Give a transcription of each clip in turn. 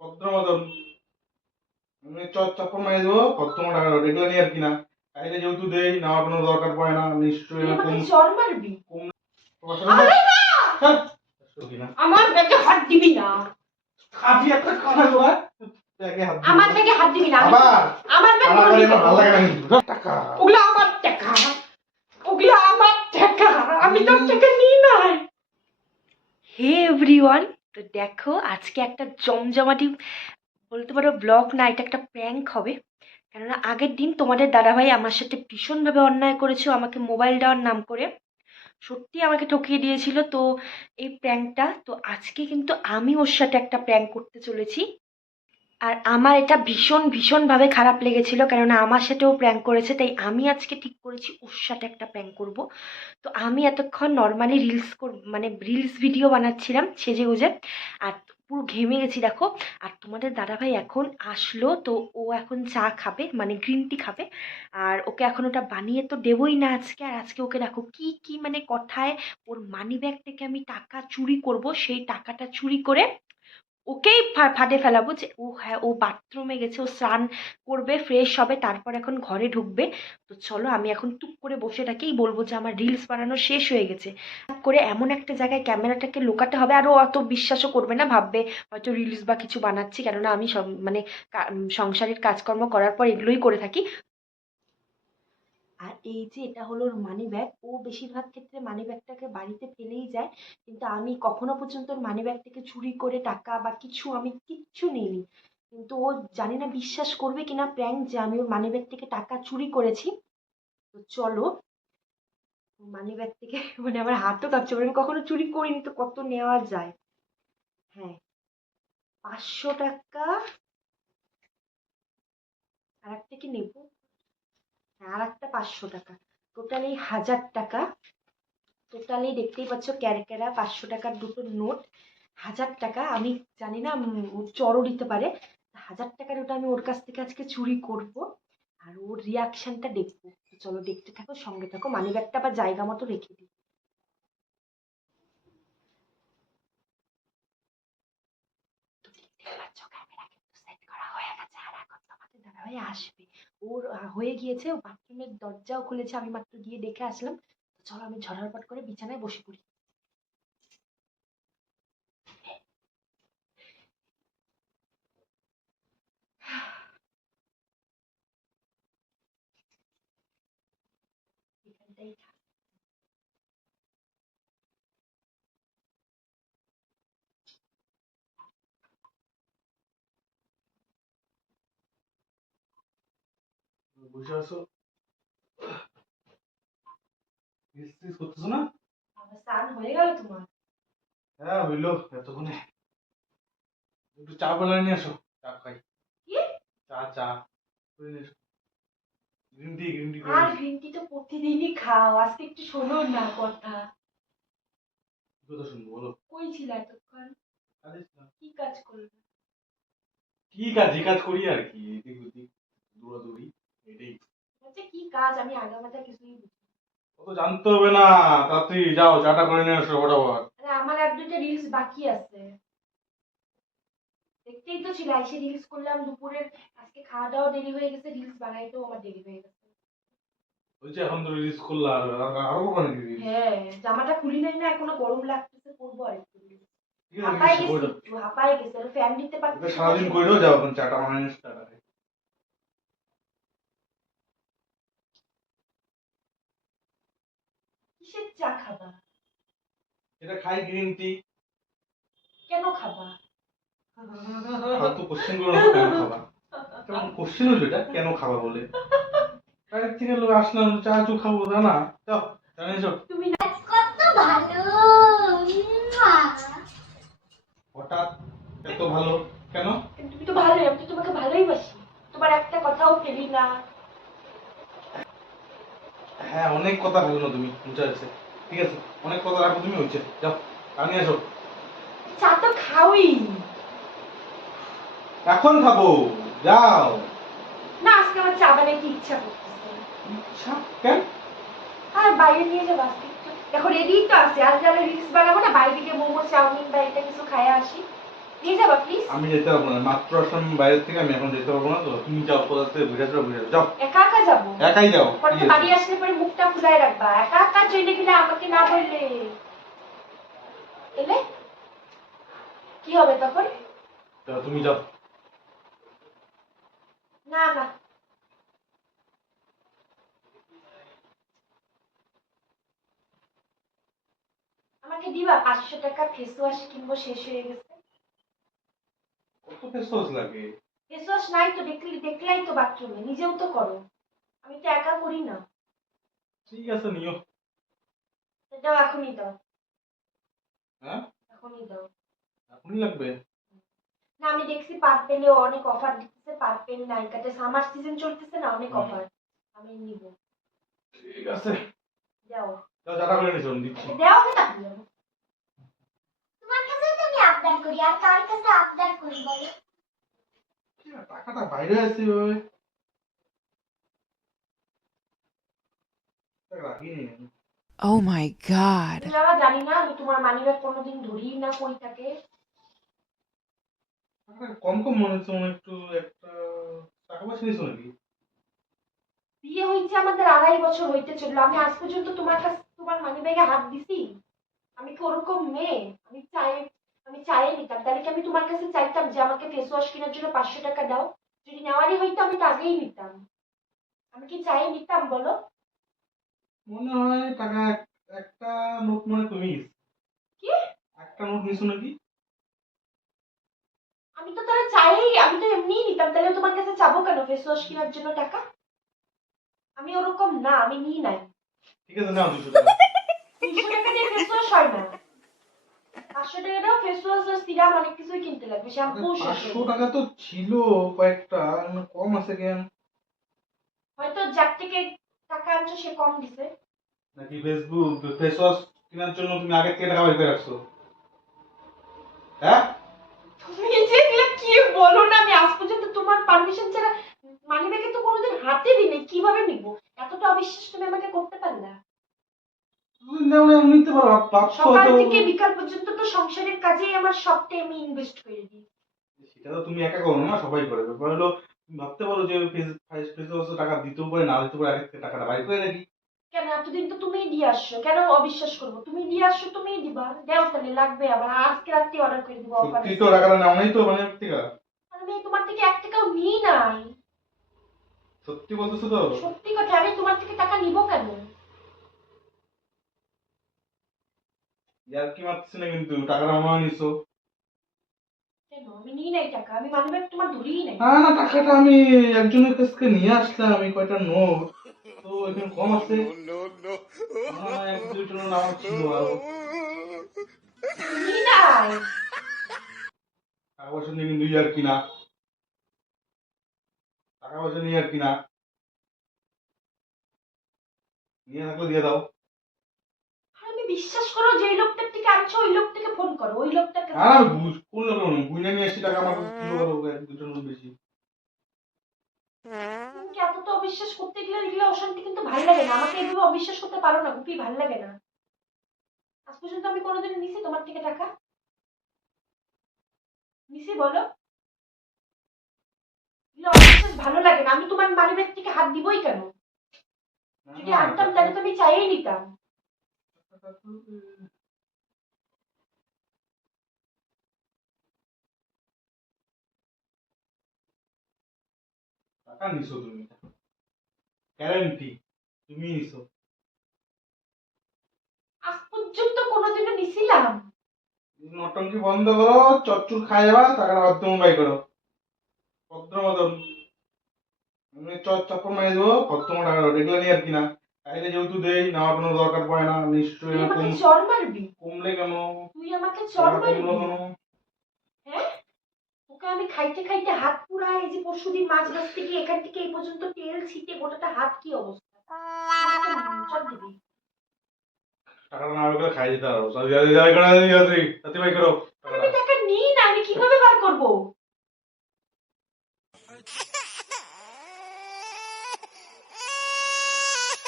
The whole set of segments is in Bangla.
ভদ্র মতন চপ্পল মারিয়ে দেবো, ভদ্র মতো টাকা এগুলো নিয়ে আর কি না। তাইলে যেহেতু দেই, নেওয়ার কোনো দরকার পড়ে না নিশ্চয়ই। চর মারবি কিনা আমার ব্যাগে হাত দিবি না। খাবি একটা খানা তোরা আমার ব্যাগে হাত দিবি না। আবার আমার ব্যাগ ধরবি না। ভালো লাগে না কিন্তু টাকা। ওগুলো আমার টাকা, ওগুলো আমার টাকা, আমি তোর টাকা নিই নাই। হে এভরিওয়ান, তো দেখো আজকে একটা জমজমাটি বলতে পারো ব্লগ না, এটা একটা প্র্যাঙ্ক হবে। কেননা আগের দিন তোমাদের দাদাভাই আমার সাথে ভীষণভাবে অন্যায় করেছিল, আমাকে মোবাইল দেওয়ার নাম করে সত্যি আমাকে ঠকিয়ে দিয়েছিল। তো এই প্র্যাঙ্কটা, তো আজকে কিন্তু আমি ওর সাথে একটা প্র্যাঙ্ক করতে চলেছি। আর আমার এটা ভীষণভাবে খারাপ লেগেছিল, কেননা আমার সাথেও প্র্যাঙ্ক করেছে, তাই আমি আজকে ঠিক করেছি ওর সাথে একটা প্র্যাঙ্ক করব। তো আমি এতক্ষণ নর্মালি মানে রিলস ভিডিও বানাচ্ছিলাম সেজেগুজে, আর পুরো ঘেমে গেছি দেখো। আর তোমাদের দাদাভাই এখন আসলো, তো ও এখন চা খাবে, মানে গ্রিন টি খাবে। আর ওকে এখন ওটা বানিয়ে তো দেবই না আজকে। আর আজকে ওকে দেখো কি কি মানে কথায় ওর মানি ব্যাগ থেকে আমি টাকা চুরি করব, সেই টাকাটা চুরি করে ওকেই ফাঁদে ফেলাবো যে ও হ্যাঁ ও বাথরুমে গেছে, ও স্নান করবে, ফ্রেশ হবে, তারপর এখন ঘরে ঢুকবে। তো চলো আমি এখন টুক করে বসে থাকেই বলবো যে আমার রিলস বানানো শেষ হয়ে গেছে। করে এমন একটা জায়গায় ক্যামেরাটাকে লুকাতে হবে, আর ও অত বিশ্বাসও করবে না, ভাববে হয়তো রিলস বা কিছু বানাচ্ছি, কেননা আমি সব মানে সংসারের কাজকর্ম করার পর এগুলোই করে থাকি। আর এই যে এটা হলো ওর মানি ব্যাগ, ও বেশিরভাগ ক্ষেত্রে মানি ব্যাগটাকে বাড়িতে ফেলেই যায়, কিন্তু আমি কখনো পর্যন্ত ওর মানি ব্যাগ থেকে চুরি করে টাকা বা কিছু আমি কিচ্ছু নিইনি। কিন্তু ও জানি না বিশ্বাস করবে কিনা প্র্যাঙ্ক যে আমি ওর মানি ব্যাগ থেকে টাকা চুরি করেছি। তো চলো মানি ব্যাগ থেকে মানে আমার হাতও কাঁপছে, আমি কখনো চুরি করিনি, তো কত নেওয়া যায়। হ্যাঁ, 500 টাকা। আর একটা কি নেবো? হ্যাঁ, আর একটা 500 টাকা, টোটাল এই 1000 টাকা। টোটালি দেখতেই পাচ্ছ ক্যারক্যারা 500 টাকার দুটো নোট। 1000 টাকা আমি জানি না ও চড়ও দিতে পারে। 1000 টাকার ওটা আমি ওর কাছ থেকে আজকে চুরি করব, আর ওর রিয়াকশনটা দেখবো। তো চলো দেখতে থাকো, সঙ্গে থাকো, মানি ব্যাগটা আবার জায়গা মতো রেখে দিই। তো দেখতে পাচ্ছ ক্যামেরা কিন্তু সেট করা হয়ে গেছে, আর এখন তোমাদের দাদাভাই আসবে। ওর হয়ে গিয়েছে, ও বাথরুমের দরজাও খুলেছে, আমি মাত্র গিয়ে দেখে আসলাম। তো চলো আমি ঝটাপট করে বিছানায় বসে পড়ি। এখানটাই বসে আছো, করতেছো না? আমার স্নান হয়ে গেল তোমার? হ্যাঁ হইলো এতক্ষণে। একটু চা বানিয়ে নিয়ে আসো, চা খাই। কি? চা চা করে নিয়ে এসো। গ্রিন টি করে আর নিয়ে এসো। গ্রিন টি তো প্রতিদিনই খাও, আজকে একটু শোনো না কথা। কি কথা শুনবো বলো? কই ছিল এতক্ষণ? কাজে ছিলাম। কি কাজ করবে? কি কাজ? যে কাজ করি আর কি, এদিক ওদিক দৌড়াদৌড়ি, এটাই। আচ্ছা কি কাজ, আমি আগামাথা কিছুই বুঝি না। অত জানতে হবে না, তাড়াতাড়ি যাও চাটা করে নিয়ে আসো ফটাফট। আরে আমার আর দুইটা রিলস বাকি আছে, দেখতেই তো ছিল, এসে রিলস করলাম দুপুরের। আজকে খাওয়া দাওয়া দেরি হয়ে গেছে, রিলস বানাইতেও আমার দেরি হয়ে গেছে। ওই যে এখন তো রিলিজ করলা, আরো করবে নাকি রিলিজ? হ্যাঁ, জামাটা খুলি নাই না, এখনো গরম লাগতেছে, করবো আর একটু রিলস। ঠিক আছে হাঁপাই ঠিক আছে, গেছি, করে দাও। একটু হাঁপাই গেছে, ফ্যান দিতে ওকে পারতেছি না। সারাদিন কইরেও যাও, এখন চাটা বানিয়ে নিয়ে এসো, চাটা খাই। কিসের চা খাবা? এটা খাই গ্রিন টি। কেন খাবা? ফালতু কোশ্চেন গুলো না, কেন খাবা? কেমন কোশ্চেন হলো এটা, কেন খাবা বলে? বাইরের থেকে লোক আসলাম, চা চু খাবো তা না? যাও চা নিয়ে এসো। তুমি কত ভালো। হঠাৎ এত ভালো কেন? তুমি তো ভালোই, আমি তো তোমাকে ভালোই বাসি, তোমার একটা কথাও ফেলি না। হ্যাঁ অনেক কথা বলো না তুমি, বুঝা যাচ্ছে। ঠিক আছে, অনেক কথা রাখো তুমি, হচ্ছে যাও চা নিয়ে এসো। চা তো খাওই এখন খাবো, যাও। না, আজকে আমার চা বানাইতে ইচ্ছা করতেছে। ইচ্ছা কেন? আর বাইরে নিয়ে যাবো আজকে একটু, দেখো রেডি তো আছে, আর যারা রিলস বানাবো না, বাইরে গিয়ে মোমো চাউমিন বা এটা কিছু খায় আসি। নিয়ে যাবা প্লিজ। আমি যেতে পারবো না, মাত্র আসলাম বাইরের থেকে, আমি এখন যেতে পারবো না। তো তুমি যাও, কোথা থেকে বুঝে যাও, বুঝে যাও। একা একা যাবো? একাই যাও। পরে তো বাড়ি আসলে পরে মুখটা ফুলায় রাখবা, একা একা চলে গেলে আমাকে না বললে এলে কি হবে তখন? তুমি যাও। না না, আমাকে দিবা 500 টাকা? ফেস ওয়াশ কিনবো, শেষ হয়ে গেছে। কত ফেস ওয়াশ লাগে? ফেস ওয়াশ নাই তো, দেখলাই তো বাথরুমে, নিজেও তো করো, আমি তো একা করি না। ঠিক আছে, নিও। দাও, এখনই দাও। হ্যাঁ, এখনই দাও। এখনই লাগবে? না, আমি দেখছি পার্পেলে অনেক অফার দিতেছে, পার্পেল নাইকাতে সামার সিজন চলতেছে না, অনেক অফার, আমি নিব। ঠিক আছে, দাও যাও, টাকা করে নিছো, আমি দিচ্ছি। দাও না, তোমার কাছে তো আমি আবদার করি, আর কার কাছে আবদার করি বলো? টাকাটা বাইরে আছে ওই রাখিনি আমি। Oh my god. যাওয়া জানি না, আমি তোমার মানিব্যাগ কোনোদিন ধরি না কই থাকে। টাকাটা কম কম মনে হচ্ছে, মনে একটু একটা টাকা পয়সা নিছো নাকি? বিয়ে হয়েছে আমাদের 2.5 বছর হইতে চললো, আমি আজ পর্যন্ত তোমার কাছে তোমার মানিব্যাগে হাত দিছি? আমি কি ওরকম মেয়ে? আমি চাই নিতাম, তাহলে কি আমি তোমার কাছে চাইতাম যে আমাকে ফেস ওয়াশ কেনার জন্য 500 টাকা দাও? যদি নেওয়ারই হইতো আমি তো আগেই নিতাম। আমি কি চাই নিতাম বলো? মনে হয় টাকা একটা নোট মনে তুমি কি? একটা নোট নিছো নাকি? আমি তো তাহলে চাই, আমি তো এমনিই নিতাম, তাহলে তোমার কাছে চাবো কেন ফেস ওয়াশ কেনার জন্য টাকা? আমি ওরকম না, আমি নিই নাই। ঠিক আছে, নাও 200 টাকা। 200 টাকা দিয়ে ফেস ওয়াশ হয় না, 500 টাকা দাও, ফেস ওয়াশ আর সিরাম অনেক কিছুই কিনতে লাগবে, শ্যাম্পু শেষ হয়ে 500 গেছে। টাকা তো ছিল কয়েকটা, কম আছে কেন? হয়তো যার থেকে টাকা আনছো সে কম দিছে। নাকি ফেসবুক ফেস ওয়াশ কেনার জন্য তুমি আগে থেকে টাকা বের করে রাখছো? হ্যাঁ, তুমি যে এগুলো কি বলো না, আমি আজ পর্যন্ত তোমার পারমিশন ছাড়া মানিব্যাগে তো কোনোদিন হাতে দিই, কিভাবে নিব? এতটা অবিশ্বাস তুমি আমাকে করতে পারলা? তুমি নাও না, নিতে পারো, ভাবছো সকাল তো। থেকে বিকাল পর্যন্ত তো সংসারের কাজেই আমার সবটাই আমি ইনভেস্ট করে দিই। সেটা তো তুমি একা করো না, সবাই করে। ব্যাপার হলো তুমি ভাবতে পারো যে ফেস ওয়াশ টাকা দিতেও পারে, না দিতেও পারে, আগে থেকে টাকাটা বাইর করে রাখি। কেন এতদিন তো তুমিই দিয়ে আসছো, কেন অবিশ্বাস করবো? তুমি দিয়ে আসছো, তুমিই দিবা, দেও তাহলে, লাগবে আবার আজকে রাত্রি অর্ডার করে দিবো, অফার সত্যি আছে। তো টাকাটা নাও নাই তো মানে থেকে? আর আমি তোমার থেকে 1 টাকাও নিই নাই। সত্যি বলতেছো তো? সত্যি কথা, আমি তোমার থেকে টাকা নিব কেন? ইয়ার কি মারতেছি না, কিন্তু টাকাটা আমার নিছো। কেন আমি নিই নাই টাকা? আমি মানিব্যাগ তোমার ধরিই নাই। না না, টাকাটা আমি একজনের কাছ থেকে নিয়ে আসলাম, আমি কয়টা নোট তো এখানে কম আছে। মনে হয় 1-2টা নোট আমার ছিল আরো। নিই নাই। টাকা পয়সা নিয়ে কিন্তু ইয়ার কিনা, টাকা পয়সা নিয়ে আর কিনা, নিয়ে থাকলে দিয়ে দাও। আর আমি বিশ্বাস করো, যে লোকটার থেকে আনছো ওই লোকটাকে ফোন করো, ওই লোকটার কাছে আর যাও। বুঝ কোন লোক বুঝে নিয়ে আসছি, টাকা আমার কাছে ছিল আরো 1-2টা নোট বেশি। তুমি কি এত তো অবিশ্বাস করতে গেলে এগুলো অশান্তি কিন্তু ভালো লাগে না, আমাকে এভাবে অবিশ্বাস করতে পারো না গুপি, ভালো লাগে না। আজ পর্যন্ত আমি কোনোদিন নিছি তোমার থেকে টাকা? নিছি বলো? এগুলো অবিশ্বাস ভালো লাগে না, আমি তোমার মানিব্যাগ থেকে হাত দিবই কেন? না যদি না, আনতাম তাহলে তো আমি চাইই নিতাম। টাকা নিছো তুমি, গ্যারান্টি তুমি নিছো। আজ পর্যন্ত কোনোদিনও নিছিলাম? নটঙ্কি বন্ধ করো, চচ্চুর খাই যাবা, টাকাটা ভদ্র বাই করো, ভদ্র মতন। আমি চপ্পল মারি দেবো, ভদ্র মতো টাকা এগুলো নিয়ে আর কিনা। চাইলে যেহেতু দেই, নেওয়ার কোনো দরকার পড়ে না নিশ্চয়ই। তুই না আমাকে চর মারবি? কমলে কেন? তুই আমাকে চর টাকা কমলো মারবি? কেন? হ্যাঁ, ওকে আমি খাইতে খাইতে হাত পুরা, এই যে পরশুদিন মাছ ভাজতে গিয়ে এখান থেকে এই পর্যন্ত তেল ছিটে গোটাটা হাত, কি অবস্থা? তুই আমাকে চর দিবি? টাকাটা না বের করে খাই দিতে পারো। যাই করে তাতে বাই করো আর টাকাটা। আমি টাকা নিই না, আমি কিভাবে বার করবো?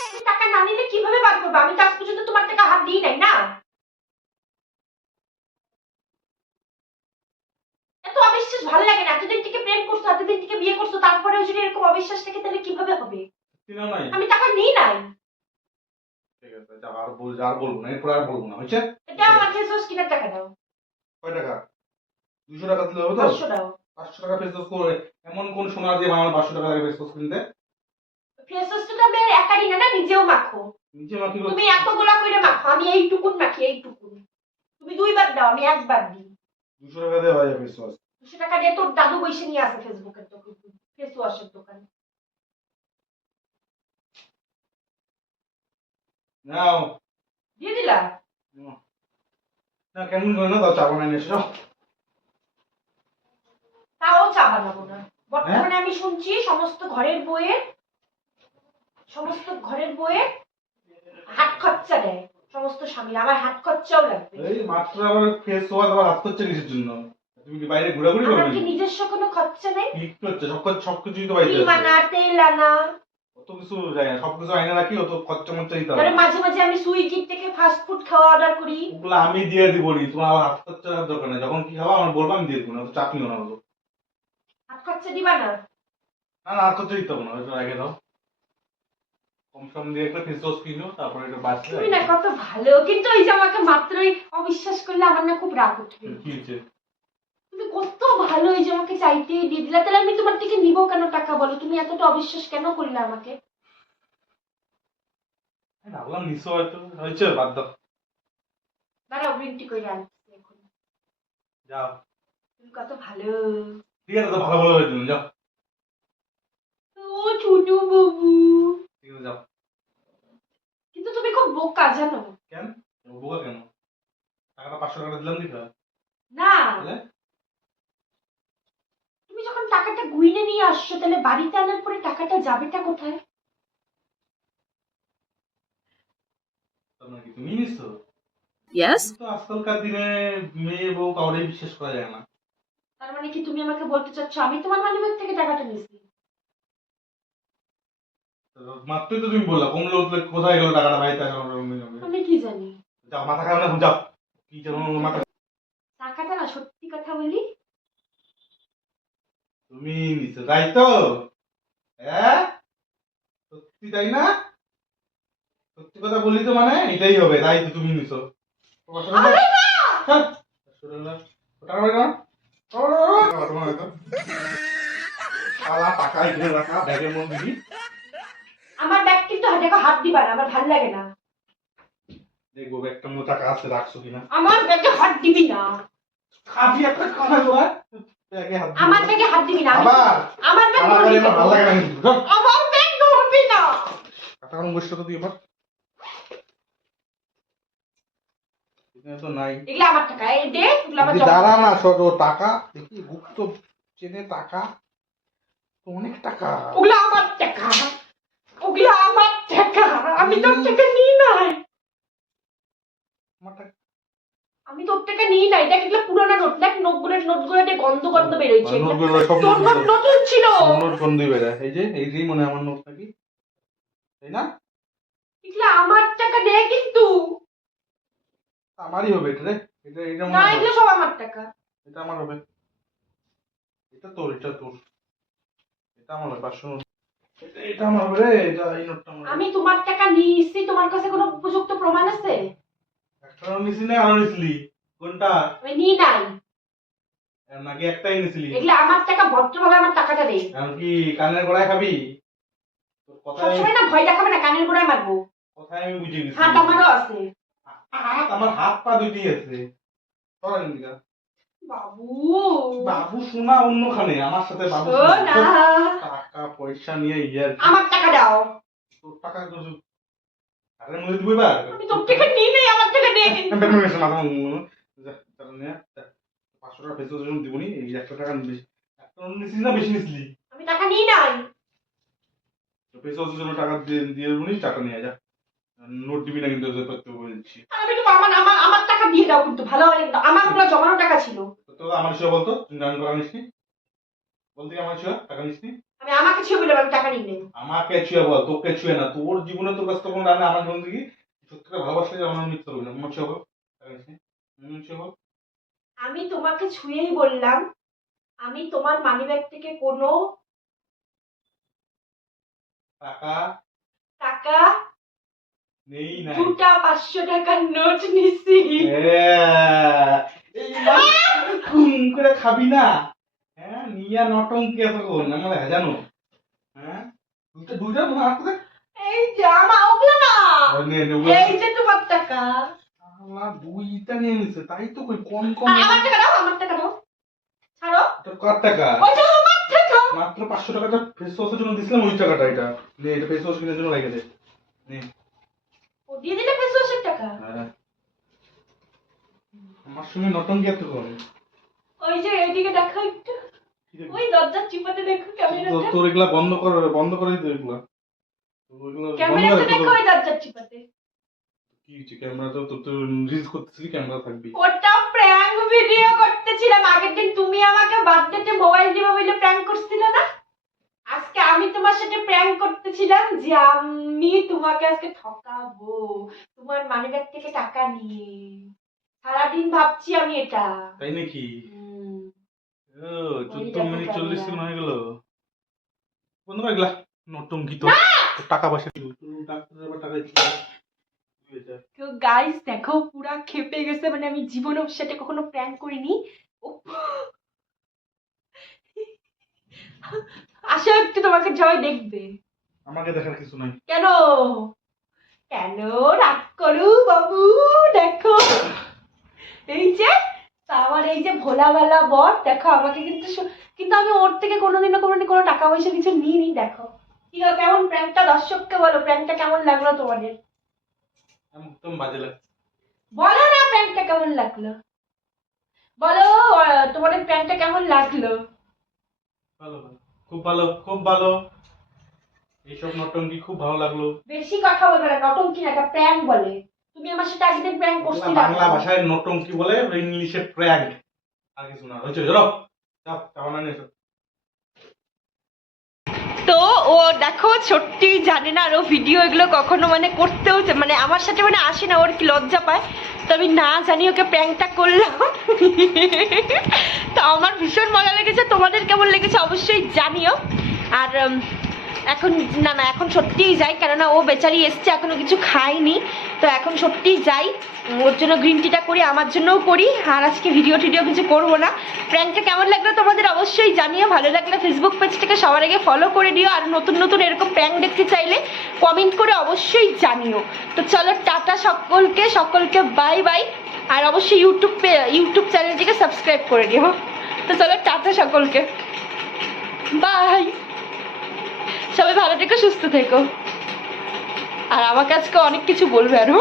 তুমি টাকা না নিলে কিভাবে বার করবো? আমি তো আজ পর্যন্ত তোমার টাকা হাত দিই নাই না। ভালো লাগে না। এতদিন থেকে প্রেম করছো, এতদিন থেকে বিয়ে করছো, তারপরেও যদি এরকম অবিশ্বাস থাকে তাহলে কিভাবে হবে? কিনা নাই। আমি টাকা নিই নাই। ঠিক আছে, যা আর বলবো না, এরপর আর বলবো না, হয়েছে? দাও আমার ফেস ওয়াশ কেনার টাকা দাও। কয় টাকা? 200 টাকা দিলে হবে তো? 500 দাও। 500 টাকা ফেস ওয়াশ করে এমন কোন সোনা দিয়ে বানানো 500 টাকা লাগে ফেস ওয়াশ কিনতে? ফেস ওয়াশটা তো আমি একা নিই না, নিজেও মাখো। নিজে মাখি তুমি এতগুলা করে মাখো, আমি এইটুকুন মাখি, এইটুকুন। তুমি 2 বার দাও, আমি 1 বার দিই। 200 টাকা দিয়ে হয় ফেস ওয়াশ। 200 টাকা দিয়ে তোর দাদু বসে নিয়ে আসে ফেসবুকের দোকান, ফেস ওয়াশের দোকান। নাও। দিয়ে দিলা? না কেমন করে না, দাও চা বানাই নিয়ে এসো। তাও চা বানাবো না। বর্তমানে আমি শুনছি সমস্ত ঘরের বইয়ে হাত খরচা দেয় সমস্ত স্বামী। আমার হাত খরচাও লাগবে। এই মাত্র আবার ফেস ওয়াশ আবার হাত করছে কিসের জন্য? তুমি কি বাইরে ঘোরাঘুরি করবে? আমার কি নিজস্ব কোনো খরচা নেই? কি হচ্ছে? সবকিছুই তো বাইরে ক্রিম আছে। আনা, তেল আনা। অত কিছু যায় না, সবকিছু আইনা রাখি, অত খরচা মরচা দিতে হবে ধরো না। মাঝে মাঝে আমি সুইগি থেকে ফাস্ট ফুড খাওয়া অর্ডার করি। ওগুলো আমি দিয়ে দিব নি, তোমার আবার হাত খরচা দেওয়ার দরকার নেই। যখন কি খাওয়া আমার বলবো, আমি দিয়ে দিব না, অত চাপ নিও না অত। হাত খরচা দিবা না? না না, হাত খরচা দিতে হবে না, ওইটা আগে দাও। কম সম দিয়ে একটা ফেস ওয়াশ কিনো, তারপরে এটা বাঁচলে তুমি না কত ভালো, কিন্তু ওই যে আমাকে মাত্রই অবিশ্বাস করলে আমার না খুব রাগ উঠবে। কি হয়েছে? তুমি কত ভালো, এই যে আমাকে চাইতেই দিয়ে দিলা, তাহলে আমি তোমার থেকে নিবো কেন টাকা বলো? তুমি এতটা অবিশ্বাস কেন করলে আমাকে? ভাবলাম নিশ্চয় হয়তো হয়েছে, বাদ দাও। দাঁড়াও, গ্রিন টি করে আনছি এখন। যাও। তুমি কত ভালো। ঠিক আছে, তো ভালো ভালো হয়ে দিন, যাও। ও ছোটু বাবু। ঠিক আছে, যাও। কিন্তু তুমি খুব বোকা জানো। কেন? বোকা কেন? টাকাটা 500 টাকা দিলাম দিতে হয়। না, তাহলে তুমি যখন টাকাটা গুইনে নিয়ে আসছো, তাহলে বাড়িতে আনার পরে টাকাটা যাবেটা কোথায়? তার মানে কি তুমি নিচ্ছ? Yes? তো আজকালকার দিনে মেয়ে বউ কাউরেই বিশ্বাস করা যায় না। তার মানে কি তুমি আমাকে বলতে চাচ্ছ আমি তোমার মানিব্যাগ থেকে টাকাটা নিয়েছি? তো মাত্রই তো তুমি বললা কমলো উঠলে কোথায় গেল টাকাটা, বাড়িতে আসা আমি কি জানি। যাও, মাথা খারাপ না, যাও। কি যেন মাথা। টাকাটা না, সত্যি কথা বলি, তুমি নিচ্ছ তাই তো? হ্যাঁ, সত্যি তাই না? সত্যি কথা বলি তো, মানে এটাই হবে, তাই তো তুমি নিচ্ছ। আরে না! টাকা বাড়ি না? টাকা এখানে রাখা ব্যাগের মধ্যে দিবি। আমার ব্যাগ কিন্তু দেখো, হাত দিবা না, আমার ভাল লাগে না। দেখবো ব্যাগটার মধ্যে টাকা আছে, রাখছো কিনা। আমার ব্যাগে হাত দিবি না। খাবি একটা খানা তোরা, ব্যাগে হাত দিবি আমার না। ব্যাগে হাত দিবি না। আবার আমার ব্যাগ আমার ধরবি আমার না। ভালো লাগে না কিন্তু, যাও। আমার ব্যাগ ধরবি না। টাকা কোন বসে তো দিয়ে এখানে তো নাই। এগুলো আমার টাকা, এই দে, এগুলো আমার তুই জমা। দাঁড়া না, শত টাকা দেখি গুপ্ত চেনে টাকা তো অনেক টাকা। ওগুলো আমার টাকা, ওগুলো আমার টাকা। আমি তোর টাকা নিই নাই। আমার টাকা আমি তোর টাকা নিই নাই। দেখ, এগুলো পুরোনো নোট, দেখ নোটগুলো দিয়ে গন্ধ গন্ধ বেরোচ্ছে। নোটগুলো সব তোর নোট নতুন ছিল। নোট গন্ধই বেড়ায়। এই যে মনে হয় আমার নোট নাকি, তাই না? এগুলো আমার টাকা দে কিন্তু। আমারই হবে এটা রে, এটা এটা না, মনে হয় এগুলো সব আমার টাকা। এটা আমার হবে। এটা তোর, এটা তোর, এটা আমার হবে 500 নোট। এটা আমার হবে রে, এটা এই নোটটা আমার হবে। আমি তোমার টাকা নিয়েছি, তোমার কাছে কোনো উপযুক্ত প্রমাণ আছে? একটা নিছিলি না আরো নিছিলি? কোনটা? আমি নিই নাই। নাকি একটাই নিছিলি? এগুলো আমার টাকা, ভদ্রভাবে আমার টাকাটা দে। এখন কি কানের গোড়ায় খাবি? তোর কথাই সবসময় না ভয় দেখাবে না, কানের গোড়ায় মারবো। কথাই আমি বুঝে গেছি। হাত আমারও আছে। আমার হাত পা দুটি আছে। সরেন দিকা। বাবু, বাবু শোনা অন্যখানে, আমার সাথে বাবু শোনা। টাকা পয়সা নিয়ে ইয়ার আমার টাকা দাও। তোর টাকা কিছু আরে মধ্যে দিবি এবার। আমি তোর টাকা নিই নাই, আমার টাকা দে কিন্তু। বের হয়ে গেছে মাথা যা টাকা নিয়ে 500 টাকা ফেসবুকের জন্য দিবনি, এই 100 টাকা বেশি। 100 নিছিস না বেশি নিছিলি? আমি টাকা নিই নাই। তো ফেসবুকের জন্য টাকা দিয়ে দিয়ে দিবনি, টাকা নিয়ে যা। নোট দিবি না কিন্তু, করতে বলছি। আমি তো আমার আমার আমার টাকা দিয়ে দাও কিন্তু, ভালো হয় না। আমার ওগুলো জমানো টাকা ছিল। তো আমার ছিল বলতো, তুই গান করা নিসনি? বলতে কি আমার ছিল টাকা নিসনি? আমি আমাকে ছিল বলে আমি টাকা নিই নাই। আমাকে ছুঁয়ে বল, তোকে ছুঁয়ে না। তোর জীবনে তোর কাছে কোনো রান্না, আমার জীবন থেকে সত্যি ভালোবাসলে আমার মিথ্যা করবি না। আমার ছুঁয়ে বল টাকা নিসনি? ছুঁয়ে বল। আমি তোমাকে ছুঁয়েই বললাম আমি তোমার মানিব্যাগ থেকে কোনো টাকা টাকা নেই নাই। 2টা 500 টাকার নোট নিছি। এই খুন করে খাবি না? হ্যাঁ, নিয়া নটঙ্কি এতক্ষণ আমার জানো? হ্যাঁ, দুইটা মারতে এই যে আমার ওগুলো না, নে এই যে তোমার টাকা। আমার দুইটা নিয়ে নিছে, তাই তো কই কম কম। আমার টাকা দাও, আমার টাকা দাও, ছাড়ো। তোর কত টাকা? ওইটা আমার টাকা। মাত্র 500 টাকাটা ফেস ওয়াশের জন্য দিছিলাম, ওই টাকাটা এটা নে, এটা ফেস ওয়াশ কেনার জন্য লাগে দে নে। ও দিয়ে দিলে ফেস ওয়াশের টাকা। হ্যাঁ। আমার সঙ্গে নটঙ্কি এত করে। ওই যে এইদিকে দেখো একটু, ওই দরজার চিপাতে দেখো ক্যামেরাটা, তোর এগুলা বন্ধ করে দিতে এগুলা। ওইগুলো বন্ধ ক্যামেরাটা করে দেখো ওই দরজার চিপাতে। কি হচ্ছে? ক্যামেরা তো তুই রিলস করতেছিলি, ক্যামেরা থাকবি। ওটা প্র্যাঙ্ক ভিডিও করতেছিলাম আগের দিন, তুমি আমাকে বার্থডেতে মোবাইল দিবা বলে প্র্যাঙ্ক করছিলে না? আজকে আমি তোমার সাথে প্র্যাঙ্ক করতেছিলাম যে আমি তোমাকে আজকে ঠকাবো তোমার মানিব্যাগ থেকে টাকা নিয়ে। সারাদিন ভাবছি আমি এটা। তাই নাকি? হুম। ও, ওই 14 দেখো মিনিট 40 ক্যামেরা। সেকেন্ড হয়ে গেল। বন্ধ করে এগুলা নটঙ্কি তো। তোর টাকা পয়সা দিবি, তুই ডাক্তারের আবার টাকা দিবি। তো গাইস দেখো পুরা খেপে গেছে, মানে আমি জীবনে ওর সাথে কখনো প্র্যাঙ্ক করিনি। ও, আসো একটু, তোমাকে সবাই দেখবে। আমাকে দেখার কিছু নাই। কেন কেন রাগ করু বাবু? দেখো এই যে আমার এই যে ভোলাওয়ালা বর, দেখো আমাকে কিন্তু কিন্তু আমি ওর থেকে কোনোদিনও কোনো টাকা পয়সা কিছু নিইনি। দেখো কি কেমন প্র্যাঙ্কটা, দর্শককে বলো প্র্যাঙ্কটা কেমন লাগলো তোমাদের, একদম বাজে লাগে। বলো না প্র্যাঙ্কটা কেমন লাগলো, বলো তোমাদের প্র্যাঙ্কটা কেমন লাগলো। ভালো ভালো, খুব ভালো, খুব ভালো। এইসব নটঙ্কি খুব ভালো লাগলো। বেশি কথা বলবে না, নটঙ্কি না, এটা প্র্যাঙ্ক বলে। তুমি আমার সাথে একদিন প্র্যাঙ্ক করছিলে। বাংলা ভাষায় নটঙ্কি বলে, ইংলিশে প্র্যাঙ্ক। আর কিছু না। হচ্ছে চলো যাও, চাওয়া নিয়ে এসো। তো ও দেখো সত্যি জানে না, আর ও ভিডিও এগুলো কখনো মানে করতেও মানে আমার সাথে মানে আসে না, ওর কি লজ্জা পায়। তো আমি না জানি ওকে প্র্যাঙ্কটা করলাম। তো আমার ভীষণ মজা লেগেছে, তোমাদের কেমন লেগেছে অবশ্যই জানিও। আর এখন না এখন সত্যিই যাই, কেননা ও বেচারি এসছে এখনো কিছু খায়নি। তো এখন সত্যিই যাই, ওর জন্য গ্রিন টিটা করি, আমার জন্যও করি। আর আজকে ভিডিও টিডিও কিছু করবো না। প্র্যাঙ্কটা কেমন লাগলো তোমাদের অবশ্যই জানিও। ভালো লাগলে ফেসবুক পেজটাকে সবার আগে ফলো করে দিও, আর নতুন নতুন এরকম প্র্যাঙ্ক দেখতে চাইলে কমেন্ট করে অবশ্যই জানিও। তো চলো টাটা সকলকে বাই বাই। আর অবশ্যই ইউটিউব চ্যানেলটিকে সাবস্ক্রাইব করে দিও। তো চলো টাটা সকলকে, বাই। সবাই ভালো থেকো, সুস্থ থেকো। আর আমাকে আজকে অনেক কিছু বলবে আরো।